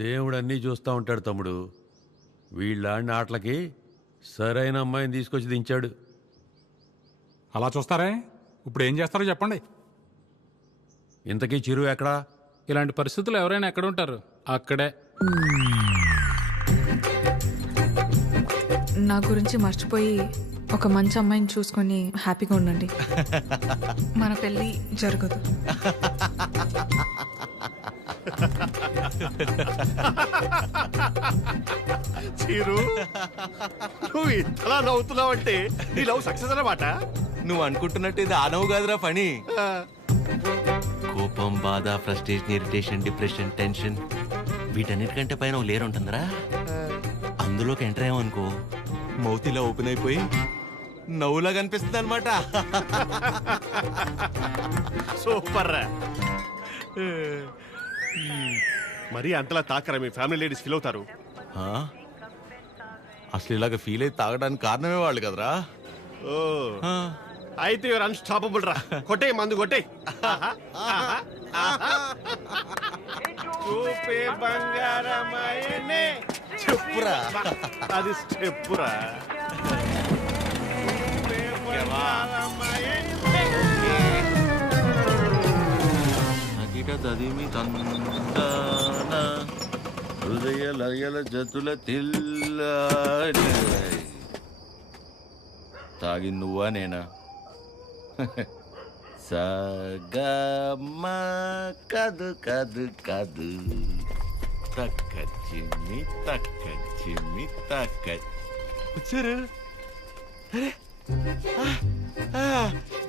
దేవుడు అన్నీ చూస్తూ ఉంటాడు తమ్ముడు. వీళ్ళాడిన ఆటలకి సరైన అమ్మాయిని తీసుకొచ్చి దించాడు. అలా చూస్తారే? ఇప్పుడు ఏం చేస్తారో చెప్పండి. ఇంతకీ చిరు ఎక్కడా? ఇలాంటి పరిస్థితులు ఎవరైనా ఎక్కడ ఉంటారు? అక్కడే. నా గురించి మర్చిపోయి ఒక మంచి అమ్మాయిని చూసుకొని హ్యాపీగా ఉండండి. మన పెళ్ళి జరగదు. చీరు, నువ్వు ఇంతలా నవ్వుతున్నావంటే నీ లవ్ సక్సెస్ అన్నమాట. నువ్వు అనుకుంటున్నట్టు ఇది ఆ నవ్వు కాదురా పని. కోపం, బాధ, ఫ్రస్ట్రేషన్, ఇరిటేషన్, డిప్రెషన్, టెన్షన్ వీటన్నిటికంటే పైన ఓ లేరు ఉంటుందిరా. అందులోకి ఎంటర్ అయ్యామనుకో మౌతిలా ఓపెన్ అయిపోయి నవ్వులా కనిపిస్తుంది అనమాట. సూపర్ రా. మరి అంతలా తాకరా, మీ ఫ్యామిలీ లేడీస్ ఫీల్ అవుతారు. అసలు ఇలాగ ఫీల్ అయితే తాగడానికి కారణమే వాళ్ళు కదరా. ఓ అయితే యువర్ అన్స్టాపబుల్ రా. కొట్టే మందు కొట్టే. చూపే బంగారమాయనే. చెప్పురా. అది స్టెప్పురా. హృదయ లయల జతుల తిల్ల తాగి నువ్వా నేనా? సగమ కదు కదు కదు తక్క చిమ్మి తక్క వచ్చారు.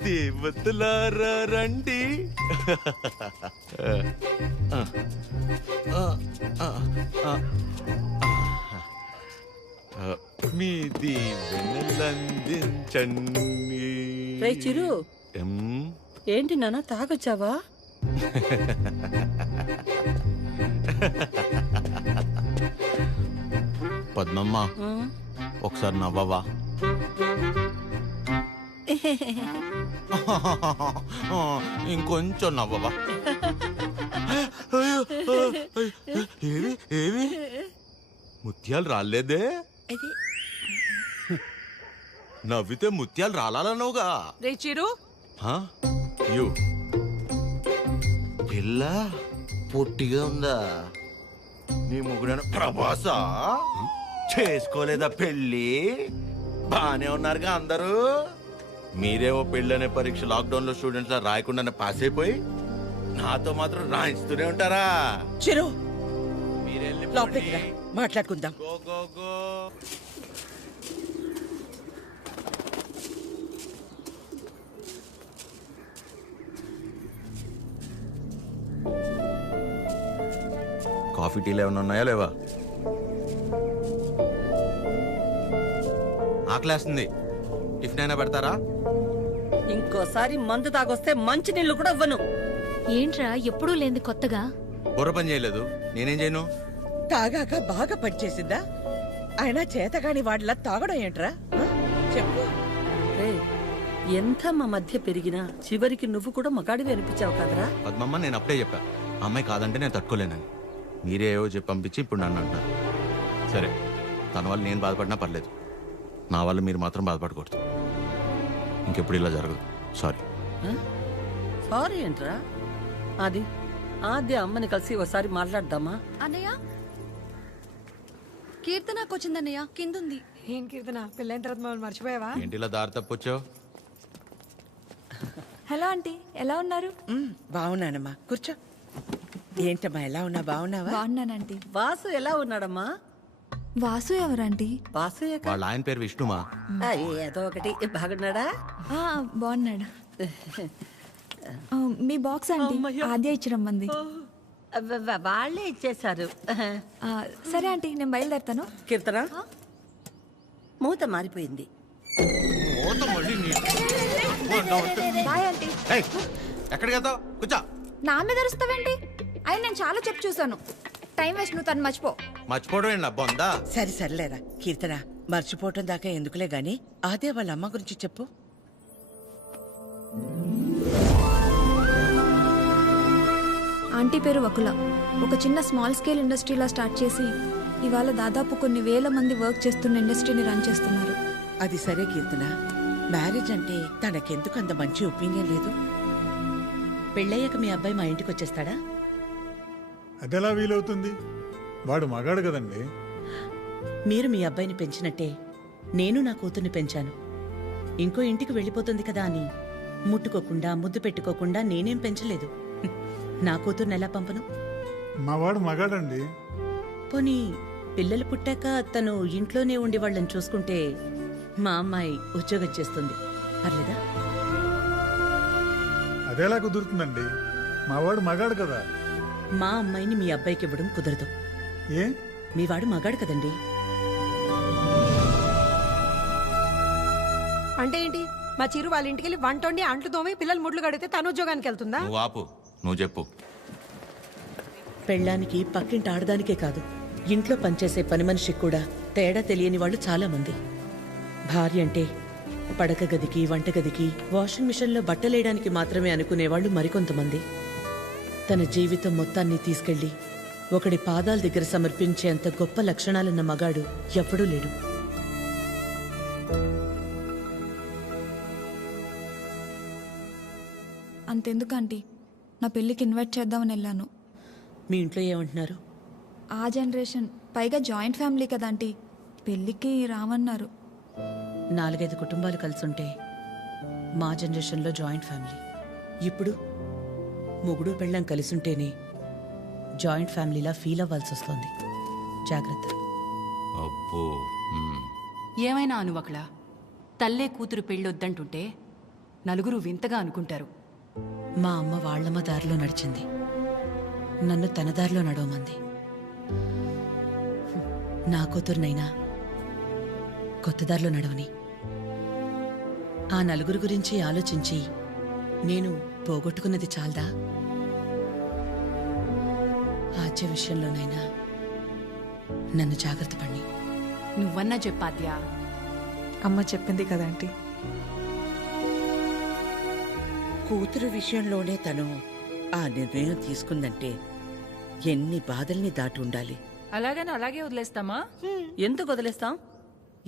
దేవతలారా రండి. మీ దీవెనలందించండి. రే చిరు, ఏంటి నాన్న తాగొచ్చావా? పద్మమ్మ ఒకసారి నవ్వవా? ఇంకొంచెం నవ్వవా? ఏవి ఏవి ముత్యాలు రాలేదే? నవ్వితే ముత్యాలు రాలన్నావుగా. రే చిరు, పిల్ల పొట్టిగా ఉందా? నీ ముగ్గురు ప్రభాసా చేసుకోలేదా పెళ్ళి? బానే ఉన్నారుగా అందరూ. మీరేమో పెళ్ళనే పరీక్ష లాక్డౌన్ లో స్టూడెంట్స్ లా రాయకుండానే పాస్ అయిపోయి నాతో మాత్రం రాయిస్తూనే ఉంటారా? చిరు మీరెళ్ళి లోపలికి రా, మాట్లాడుకుందాం. Go go go. కాఫీ టీలు ఏమైనా ఉన్నాయా లేవా? ఆకలేస్తుంది, టిఫిన్ అయినా పెడతారా? ఇంకోసారి మందు తాగొస్తే మంచి నీళ్లు కూడా ఇవ్వను. ఏంట్రా ఎప్పుడూ లేంది కొత్తగా? బుర్ర పని చేయలేదు, నేనేం చేయను? తాగాక బాగా పనిచేసిందా? అయినా చేతగాని వాడిలా తాగడం ఏంట్రా? చెప్పు. ఎంత మా మధ్య పెరిగినా చివరికి నువ్వు కూడా మగాడివి అనిపించావు కదరా. పద్మమ్మ, నేను అప్పుడే చెప్పా అమ్మాయి కాదంటే నేను తట్టుకోలేనని. మీరే ఏవో చెప్పి పంపించి ఇప్పుడు నన్ను అంటున్నారు. సరే, తన వల్ల నేను బాధపడినా పర్లేదు, నా వల్ల మీరు మాత్రం బాధపడకూడదు. ఇంకెప్పుడు ఇలా జరగదు. సారీ. సారీ ఏంట్రా? అది ఆద్య అమ్మని కలిసి ఒకసారి మాట్లాడదామా? అన్నయ్య, కీర్తనకు వచ్చిందన్నయ్య, కిందుంది. ఏం కీర్తన, పెళ్ళైన తర్వాత మమ్మల్ని మర్చిపోయావా? ఏంటి ఇలా దారి తప్పొచ్చావు? హలో ఆంటీ, ఎలా ఉన్నారు? బాగున్నానమ్మా, కూర్చో. ఏంటమ్మా ఎలా ఉన్నా? బాగున్నావా? బాగున్నానంటీ. వాసు ఎలా ఉన్నాడమ్మా? వాసు ఎవరంటీ? వాసు వాళ్ళ ఆయన పేరు విష్ణుమా. ఏదో ఒకటి. బాగున్నాడా? బాగున్నాడు. మీ బాక్స్ ఆంటీ ఆద్య ఇచ్చిరమ్మంది. వాళ్ళే ఇచ్చేశారు. సరే ఆంటీ, నేను బయలుదేరుతాను. కీర్తన, మూత మారిపోయింది. Bye aunty. ఎక్కడికి వెళ్తావు? కూర్చో. నా మీద అరుస్తావేంటి? అయినా నేను చాలా చెప్పు చూసాను. టైం వేస్ట్, నువ్వు తను మర్చిపో. మర్చిపోవడం ఏంటి బొందా? సరే సర్లేరా కీర్తన, మర్చిపోవటం దాకా ఎందుకులే గాని అదే వాళ్ళ అమ్మ గురించి చెప్పు. ఆంటీ పేరు వకుల. ఒక చిన్న స్మాల్ స్కేల్ ఇండస్ట్రీలా స్టార్ట్ చేసి ఇవాళ దాదాపు కొన్ని వేల మంది వర్క్ చేస్తున్న ఇండస్ట్రీని రన్ చేస్తున్నారు. అది సరే కీర్తన, మ్యారేజ్ అంటే తనకెందుకు అంత మంచి ఒపీనియన్ లేదు? పెళ్ళయ్యాక మీ అబ్బాయి మా ఇంటికి వచ్చేస్తాడా? అదెలా వీలవుతుంది? వాడు మగాడు కదండి. మీరు మీ అబ్బాయిని పెంచినట్టే నేను నా కూతుర్ని పెంచాను. ఇంకో ఇంటికి వెళ్ళిపోతుంది కదా అని ముట్టుకోకుండా ముద్దు పెట్టుకోకుండా నేనేం పెంచలేదు. నా కూతుర్ని ఎలా పంపను? మా వాడు మగాడండి. పోనీ పిల్లలు పుట్టాక తను ఇంట్లోనే ఉండి వాళ్ళని చూసుకుంటే మా అమ్మాయి ఉద్యోగం చేస్తుంది, పర్లేదా? అదెలా కుదురుతుందండి? మా వాడు మగాడు కదా. మా అమ్మాయిని మీ అబ్బాయికి ఇవ్వడం కుదరదు. ఏ? మీ వాడు మగాడు కదండి. అంటే ఏంటి? మా చిరు వాళ్ళ ఇంటికి వెళ్ళి వంట వండి అంట్లు తోమి పిల్లలు ముడ్లు కడితే తను ఉద్యోగానికి వెళ్తుందా? నువ్వు ఆపు, నువ్వు చెప్పు. పెళ్ళానికి పక్కింటి ఆడదానికే కాదు, ఇంట్లో పనిచేసే పని మనిషికి కూడా తేడా తెలియని వాళ్ళు చాలా మంది. భార్య అంటే పడక గదికి, వంటగదికి, వాషింగ్ మిషన్లో బట్టలేయడానికి మాత్రమే అనుకునేవాళ్ళు మరికొంతమంది. తన జీవితం మొత్తాన్ని తీసుకెళ్లి ఒకడి పాదాల దగ్గర సమర్పించేంత గొప్ప లక్షణాలున్న మగాడు ఎప్పుడూ లేడు. అంతెందుకు ఆంటీ, నా పెళ్ళికి ఇన్వైట్ చేద్దామని వెళ్ళాను. మీ ఇంట్లో ఏమంటున్నారు? ఆ జనరేషన్, పైగా జాయింట్ ఫ్యామిలీ కదా ఆంటీ, పెళ్ళికి రామన్నారు. 4-5 కుటుంబాలు కలిసుంటే మా జనరేషన్లో జాయింట్ ఫ్యామిలీ. ఇప్పుడు మొగుడు పెళ్ళం కలిసుంటేనే జాయింట్ ఫ్యామిలీలా ఫీల్ అవ్వాల్సి వస్తుంది. జాగ్రత్త. అబ్బో. ఏమైనా అనువకలా తల్లే కూతురు పెళ్ళొద్దంటుంటే నలుగురు వింతగా అనుకుంటారు. మా అమ్మ వాళ్ళమ్మ దారిలో నడిచింది, నన్ను తన దారిలో నడవమంది. నా కూతురునైనా కొత్త దారిలో నడవని. ఆ నలుగురు గురించి ఆలోచించి నేను పోగొట్టుకున్నది చాలదా? ఆచే విషయంలోనైనా నన్ను జాగ్రత్త పడి. నువ్వన్నా చెప్పాద్యా. అమ్మ చెప్పింది కదా ఆంటీ. కూతురు విషయంలోనే తను ఆ నిర్ణయం తీసుకుందంటే ఎన్ని బాధల్ని దాటి ఉండాలి. అలాగని అలాగే వదిలేస్తామా? ఎందుకు వదిలేస్తాం?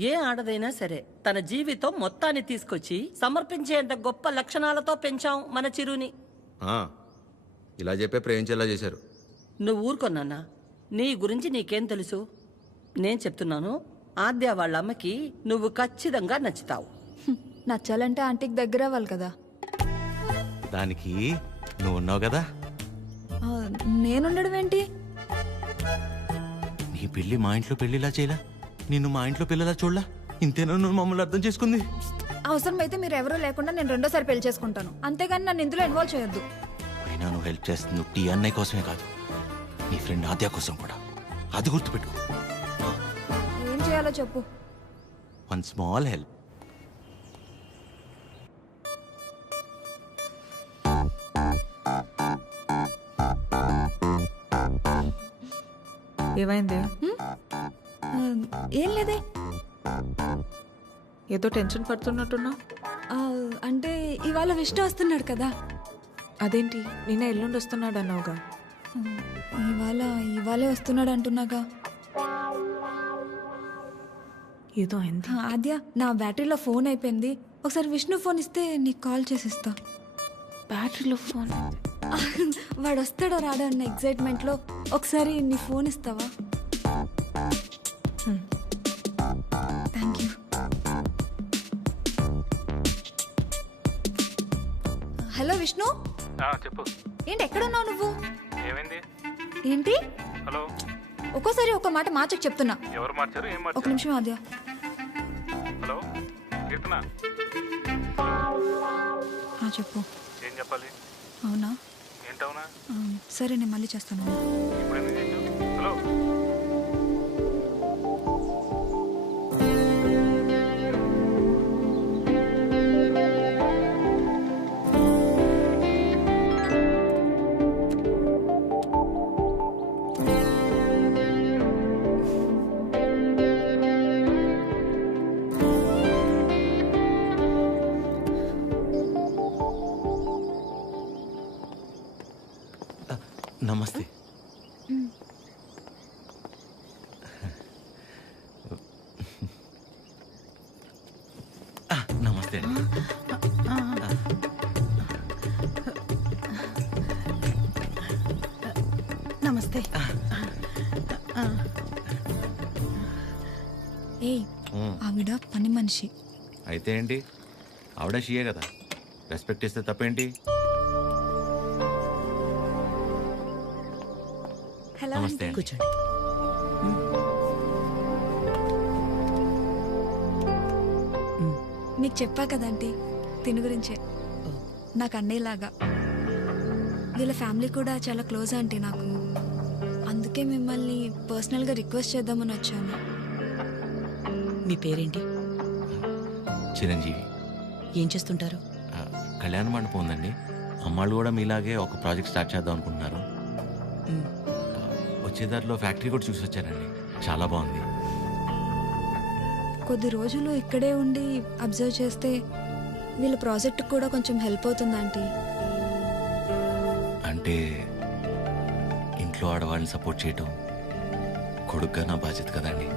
ఏ ఆడదైనా సరే తన జీవితం మొత్తాన్ని తీసుకొచ్చి సమర్పించేంత గొప్ప లక్షణాలతో పెంచాం మన చిరుని. ఇలా చెప్పే ప్రేమించేలా చేశారు. నువ్వు ఊరుకొన్నానా? నీ గురించి నీకేం తెలుసు? నేను చెప్తున్నాను, ఆద్య వాళ్ళ అమ్మకి నువ్వు ఖచ్చితంగా నచ్చుతావు. నచ్చాలంటే ఆంటీకి దగ్గర అవ్వాలి కదా. దానికి నువ్వు ఉన్నావు కదా. నేనుండడం ఏంటి? నీ పెళ్లి మా ఇంట్లో పెళ్లిలా చేయలా, నిన్ను మా ఇంట్లో పిల్లలా చూడలా. ఇంతేనా నువ్వు మమ్మల్ని అర్థం చేసుకుంది? అవసరమైతే మీరు ఎవరూ లేకుండా నేను రెండోసారి పెళ్లి చేసుకుంటాను, అంతేగాని నన్ను ఇందులో ఇన్వాల్వ్ చేయొద్దు. అయినా నువ్వు హెల్ప్ చేస్తుంది టీ అన్నయ్య కోసమే కాదు, నీ ఫ్రెండ్ ఆద్య కోసం కూడా. అది గుర్తుపెట్టుకో. ఏం చేయాలో చెప్పు. One small help. ఏమైంది? ఏం లేదే. ఏదో టెన్షన్ పడుతున్నట్టున్నా. అంటే ఇవాళ విష్ణు వస్తున్నాడు కదా. అదేంటి నిన్న ఎల్లుండి వస్తున్నాడు అన్నావుగా? ఇవాళే వస్తున్నాడు అంటున్నాగా. ఏదో అయింది. ఆద్య, నా బ్యాటరీలో ఫోన్ అయిపోయింది, ఒకసారి విష్ణు ఫోన్ ఇస్తే నీకు కాల్ చేసిస్తా. బ్యాటరీలో ఫోన్? వాడు వస్తాడో రాడో అన్న ఎక్సైట్మెంట్లో ఒకసారి నీ ఫోన్ ఇస్తావా? Thank you. హలో విష్ణు. చెప్పు. ఏంటి ఎక్కడున్నావు నువ్వు? ఏమైంది? ఏంటి? హలో. ఒక్కోసారి ఒక మాట మార్చకు చెప్తున్నా. ఎవరు మార్చారు? ఏం ఒక నిమిషం ఆద్య. హలో కీర్తన. చెప్పు. ఏం చెప్పాలి? అవునా? ఏంటవునా? సరే నేను మళ్ళీ చేస్తాను. ఇప్పుడు ఎందుకు చేసావు? హలో. నమస్తే. నమస్తే అండి. నమస్తే. ఏయ్ ఆవిడ పని మనిషి. అయితే ఏంటి, ఆవిడ షియే కదా, రెస్పెక్ట్ ఇస్తే తప్పేంటి? హలో నమస్తే అండి. కూర్చోండి. మీకు చెప్పా కదంటీ తిని గురించే. నాకు అన్నయ్యలాగా. వీళ్ళ ఫ్యామిలీ కూడా చాలా క్లోజ్ ఆంటీ నాకు. అందుకే మిమ్మల్ని పర్సనల్గా రిక్వెస్ట్ చేద్దామని వచ్చాను. మీ పేరేంటి? చిరంజీవి. ఏం చేస్తుంటారు? కళ్యాణ మండపం ఉందండి. అమ్మాళ్ళు కూడా మీలాగే ఒక ప్రాజెక్ట్ స్టార్ట్ చేద్దాం అనుకుంటున్నారు. వచ్చే దారిలో ఫ్యాక్టరీ కూడా చూసి వచ్చారండి, చాలా బాగుంది. కొద్ది రోజులు ఇక్కడే ఉండి అబ్జర్వ్ చేస్తే వీళ్ళ ప్రాజెక్ట్ కూడా కొంచెం హెల్ప్ అవుతుంది ఆంటీ. అంటే ఇంట్లో ఆడవాళ్ళని సపోర్ట్ చేయటం కొడుగ్గా నా బాధ్యత కదండి.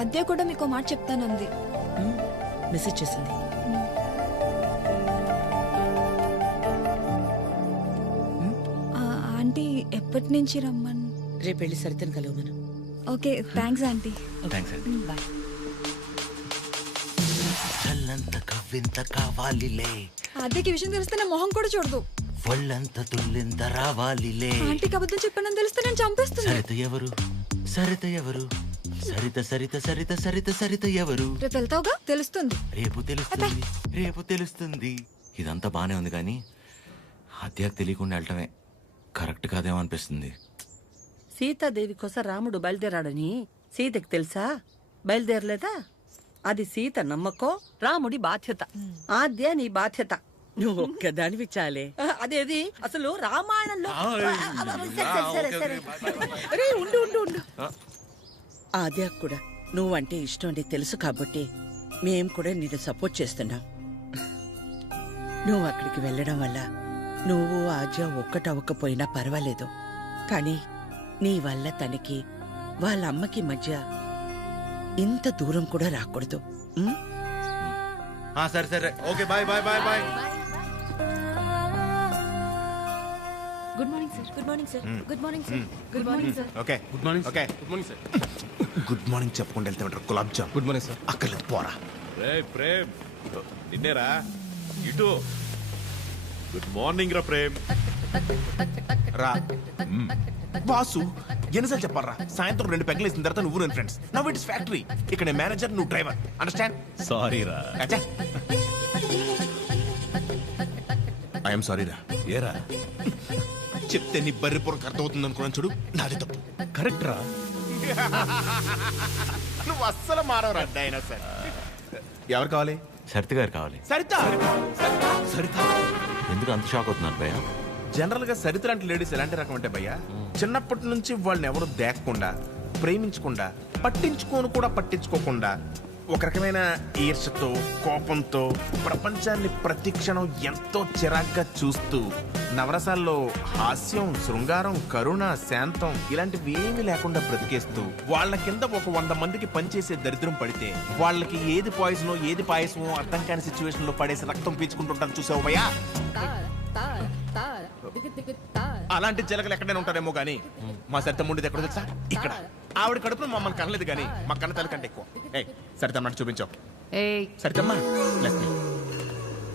ఆద్య కూడా మీకు మాట చెప్తానంది. మెసేజ్ చేసింది. ఆంటీ ఎప్పటి నుంచి రమ్మని? రేపు వెళ్ళి సరితను కలవమను. Okay thanks aunty. థ్యాంక్స్ అండి. బాయ్. చల్లంత కవ్వింత కావాలిలే, ఆద్యకి విషయం తెలిస్తే నా మొహం కూడా చూడదు. ఒళ్ళంత తుల్లింత రావాలిలే. ఆంటీకి అబద్ధం చెప్పానని తెలిస్తే నేను చంపేస్తుంది. సరిత ఎవరు, సరిత ఎవరు, సరిత సరిత సరిత సరిత సరిత ఎవరు? రేపు వెళ్తావుగా తెలుస్తుంది. రేపు తెలుస్తుంది, రేపు తెలుస్తుంది. ఇదంతా బానే ఉంది కానీ హత్యకు తెలియకుండా వెళ్ళటమే కరెక్ట్ కాదేమో అనిపిస్తుంది. సీతాదేవి కోసం రాముడు బయలుదేరాడని సీతకి తెలుసా? బయలుదేరలేదా? అది సీత నమ్మకం, రాముడి బాధ్యత. ఆద్య నీ బాధ్యత. నువ్వు ఒక్కదానివి చాలే. అదేది అసలు రామాయణంలో. అరే, ఉండు ఉండు ఉండు. ఆద్య కూడా నువ్వంటే ఇష్టం అని తెలుసు కాబట్టి మేం కూడా నిన్ను సపోర్ట్ చేస్తున్నాం. నువ్వు అక్కడికి వెళ్ళడం వల్ల నువ్వు ఆద్య ఒక్కటవ్వకపోయినా పర్వాలేదు, కానీ నీ వల్ల తనకి వాళ్ళ అమ్మకి మధ్య ఇంత దూరం కూడా రాకూడదు. సరే సరే, okay, bye bye bye bye. Good morning sir. Good morning sir. Good morning sir. Good morning sir. Okay good morning. Okay good morning sir. Good morning చెప్పుకుంటూ వెళ్తే ఉంటారు. Gulab jam. Good morning sir. అక్కర్లేదు, పోరా. ప్రేమ్ నిన్నేరా ఇటు. గుడ్ మార్నింగ్ రా ప్రేమ్. రా boss, ఎన్నిసార్లు చెప్పారా? సాయంత్రం 2 పెగ్గలు వేసిన తర్వాత నువ్వు నేను ఫ్రెండ్స్. Now it's factory. ఇక్కడ మేనేజర్, నువ్వు డ్రైవర్. అండర్స్టాండ్? సారీ రా. ఐఎమ్ సారీ రా. ఏరా చెప్తే నీ బర్రి పొరకు అర్థమవుతుంది అనుకున్నాను చూడు, నాది తప్పు. కరెక్ట్ రా. నువ్వు అస్సలు మారవరా డైనోసార్. ఎవరు కావాలి? సరిత గారు కావాలి. సరిత. సరిత ఎందుకు అంత షాక్ అవుతున్నారు భయ్య? జనరల్ గా సరిత లాంటి లేడీస్ ఎలాంటి రకం అంటే భయ్యా, చిన్నప్పటి నుంచి వాళ్ళని ఎవరు దేకకుండా, ప్రేమించకుండా, పట్టించుకోను కూడా పట్టించుకోకుండా, ఒక రకమైన ఈర్ష్యతో, కోపంతో ప్రపంచాన్ని ప్రతి క్షణం ఎంతో చిరాగ్గా చూస్తూ, నవరసాల్లో హాస్యం, శృంగారం, కరుణ, శాంతం ఇలాంటివి ఏమీ లేకుండా బ్రతికేస్తూ, వాళ్ళ కింద ఒక 100 మందికి పనిచేసే దరిద్రం పడితే వాళ్ళకి ఏది పాయిజనో ఏది పాయసమో అర్థం కాని సిచ్యువేషన్ లో పడేసి రక్తం పీల్చుకుంటుంటారు. చూసావు భయ్యా? అలాంటి జలగలు ఎక్కడైనా ఉంటారేమో గానీ మా సరిత ముండిది ఎక్కడ తెలుసా? ఇక్కడ. ఆవిడ కడుపులో మమ్మల్ని కనలేదు కానీ మా కన్న తల్లి కంటే ఎక్కువ. సరిత అన్నట్టు చూపించావు. సరితమ్మా,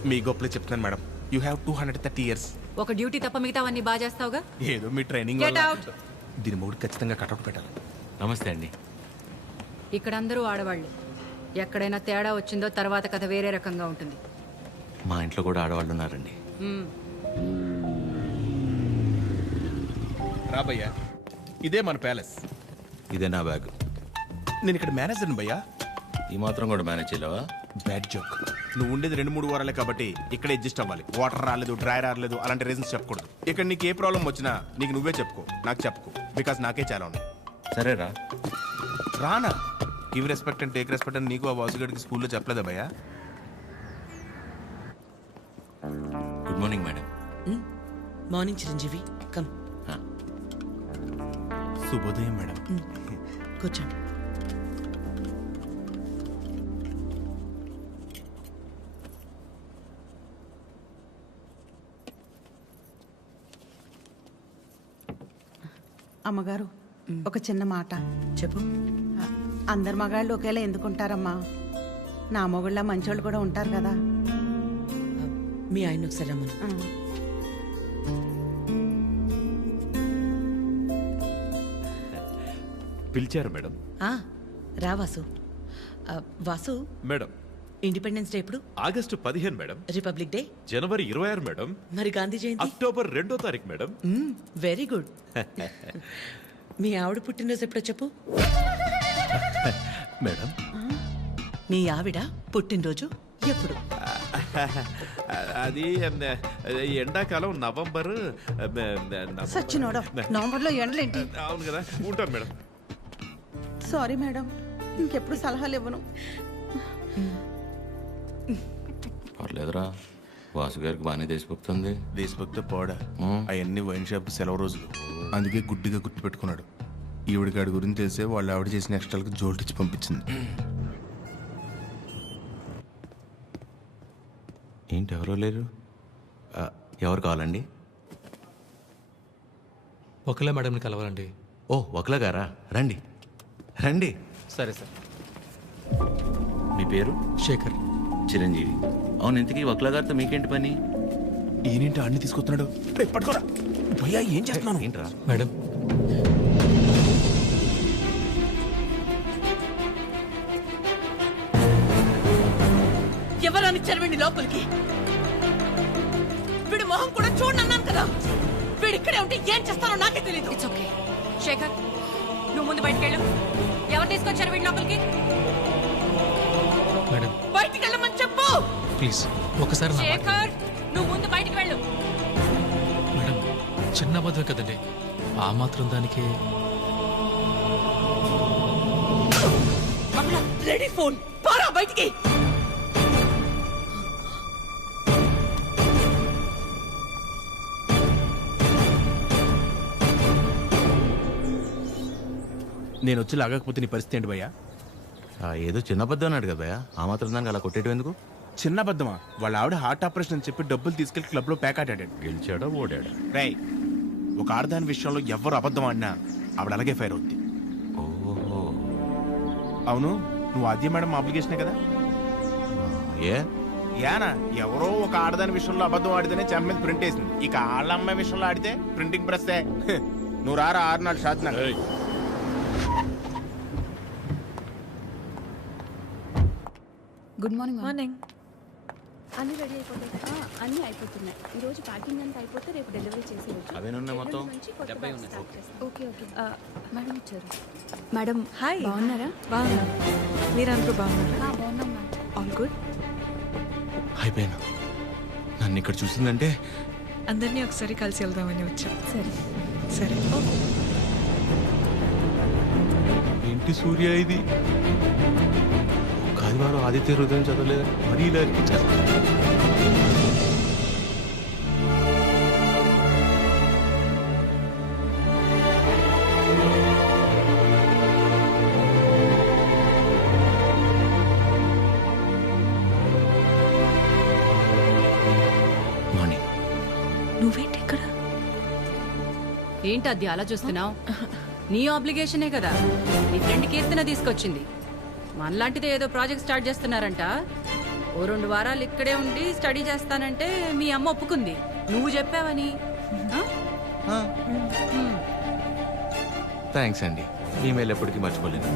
మీ గొప్పలే చెప్తున్నాను మేడం. You have 230 years. ఒక డ్యూటీ తప్ప మిగతావన్నీ బాగా చేస్తావుగా. ఏదో మీ ట్రైనింగ్. Get out. దీని మూడు ఖచ్చితంగా కటౌట్ పెట్టాలి. నమస్తే అండి. ఇక్కడ అందరూ ఆడవాళ్ళు. ఎక్కడైనా తేడా వచ్చిందో తర్వాత కథ వేరే రకంగా ఉంటుంది. మా ఇంట్లో కూడా ఆడవాళ్ళు ఉన్నారండి. రాబయ్యా, ఇదే మన ప్యాలెస్. ఇదే నా బ్యాగ్. నేను ఇక్కడ మేనేజర్ని భయ్యా. ఈ మాత్రం కూడా మేనేజ్ చేయలేవా? Bad joke. నువ్వు ఉండేది 2-3 వారాలే కాబట్టి ఇక్కడ అడ్జస్ట్ అవ్వాలి. వాటర్ రాలేదు, డ్రైర్ రాలేదు అలాంటి రీజన్స్ చెప్పకూడదు. ఇక్కడ నీకు ఏ ప్రాబ్లం వచ్చినా నీకు నువ్వే చెప్పుకో, నాకు చెప్పుకో. బికాస్ నాకే చాలా ఉన్నాయి. సరేరా. రానా? Give respect and take respect అని నీకు ఆ బాసుగడికి స్కూల్లో చెప్పలేదా భయ్యా? Good morning madam. Morning Chiranjeevi come. శుభోదయం మేడం. కూర్చోండి. అమ్మగారు ఒక చిన్న మాట చెప్పు. అందరు మగాళ్ళు ఒకేలా ఎందుకుంటారమ్మా? నా మొగుళ్ళ మంచోళ్ళు కూడా ఉంటారు కదా. మీ ఆయన ఒకసారి రమ్మను. పిలిచారు మేడం. రా Vasu. Vasu, madam, independence day ఎప్పుడు? August 15 madam. రిపబ్లిక్ డే జనవరి 26 మేడం. మరి గాంధీ జయంతి? అక్టోబర్ 2వ తారీఖు మేడం. Very good. మీ ఆవిడ పుట్టినరోజు ఎప్పుడో చెప్పు. మేడం, మీ ఆవిడ పుట్టినరోజు ఎప్పుడు? అది ఎండాకాలం నవంబర్. సచ్చినోడా, నవంబర్లో ఎండలేంటి? అవును కదా, ఉంటాను మేడం. సారీ మేడం, ఇంకెప్పుడు సలహాలు ఇవ్వను. పర్లేదురా, వాసు గారికి బాగానే దేశభక్తుంది. దేశభక్తి పోడా, అవన్నీ వైన్ షాప్ సెలవు రోజులు, అందుకే గుడ్డిగా గుర్తుపెట్టుకున్నాడు. ఈవిడికాడి గురించి తెలిసే వాళ్ళు ఆవిడ చేసిన ఎక్స్ట్రాలకు జోల్టిచ్చి పంపించింది. ఏంటి ఎవరో లేరు? ఎవరు కావాలండి? ఒకలా మేడంని కలవాలండి. ఓ, ఒకలా గారా, రండి రండి. సరే సార్. మీ పేరు? శేఖర్. చిరంజీవి. అవును, ఇంతకీ ఒకలా గారితో మీకేంటి పని? ఈయనేంటి అన్ని తీసుకొస్తున్నాడు? పట్టుకోరా భయ్యా, ఏం చేస్తున్నాను? ఏంట్రా మేడం? ఎవరని చరవండి లోపలికి. వీడి మొహం కూడా చూడండి అన్నాను కదా. వీడు ఇక్కడే ఉంటే ఏం చేస్తానో నాకే తెలియదు. It's okay. శేఖర్, నువ్వు ముందు బయటికి వెళ్ళు. ఎవరు తీసుకొచ్చారు వీడి లోపలికి? మేడం, బయటికి వెళ్ళమని చెప్పు. ప్లీజ్ ఒకసారి నా మాట. శేఖర్, నువ్వు ముందు బయటికి వెళ్ళు. మేడం, చిన్న అబద్ధం కదండి, ఆ మాత్రం దానికి. రెడీ ఫోన్ పారా బయటికి. నేను వచ్చి లాగకపోతే నీ పరిస్థితి ఏంటి భయ్యా? ఏదో చిన్న అబద్ధం అన్నాడు కదా భయ్యా, ఆ మాత్రం దానికి అలా కొట్టేయడం ఎందుకు? చిన్న అబద్ధమా? వాళ్ళ ఆవిడ హార్ట్ ఆపరేషన్ అని చెప్పి డబ్బులు తీసుకెళ్లి క్లబ్ లో ప్యాక్ ఆడాడు. గెలిచాడా ఓడాడా? రేయ్, ఒక ఆడదాని విషయంలో ఎవరు అబద్ధం ఆడినా ఆవిడ అలాగే ఫైర్ అవుద్ది. ఓహో, అవును, నువ్వు ఆద్య మేడం అప్లికేషనే కదా? ఏ యానా, ఎవరో ఒక ఆడదాని విషయంలో అబద్ధం ఆడితేనే చెంప మీద ప్రింట్ వేసింది. ఇక ఆళ్ళ అమ్మాయి విషయంలో ఆడితే ప్రింటింగ్ ప్రెస్. నువ్వు రారా 6 నాడు షాద్ నాకు. Good morning. మార్నింగ్. అన్ని రెడీ అయిపోతాయి. అన్నీ అయిపోతున్నాయి. ఈరోజు ప్యాకింగ్ అంతా అయిపోతే రేపు డెలివరీ చేసేయచ్చు. అవేనున్నాయి మొత్తం? Okay okay. మేడం వచ్చారు. Madam hi. బాగున్నారా? బాగున్నా. మీరందరూ బాగున్నారా? బాగున్నాం మ్యామ్. All good. అయిపోయాను. నన్ను ఇక్కడ చూసిందంటే అందరినీ ఒకసారి కలిసి వెళ్దామని వచ్చాం. సరే సరే. ఏంటి సూర్య ఇది? ఆదివారం ఆదిత్య హృదయం చదవలేదు, మరీ ఇలా అనిపించారు. మార్నింగ్. నువ్వేంటి ఇక్కడ? ఏంటి అది అలా చూస్తున్నావు? నీ ఆబ్లిగేషనే కదా నీ ఫ్రెండ్ కీర్తన తీసుకొచ్చింది. మనలాంటిదే ఏదో ప్రాజెక్ట్ స్టార్ట్ చేస్తున్నారంట. ఓ 2 వారాలు ఇక్కడే ఉండి స్టడీ చేస్తానంటే మీ అమ్మ ఒప్పుకుంది. నువ్వు చెప్పావని. థ్యాంక్స్ అండి, ఈమెయిల్ ఎప్పటికీ మర్చిపోలేను.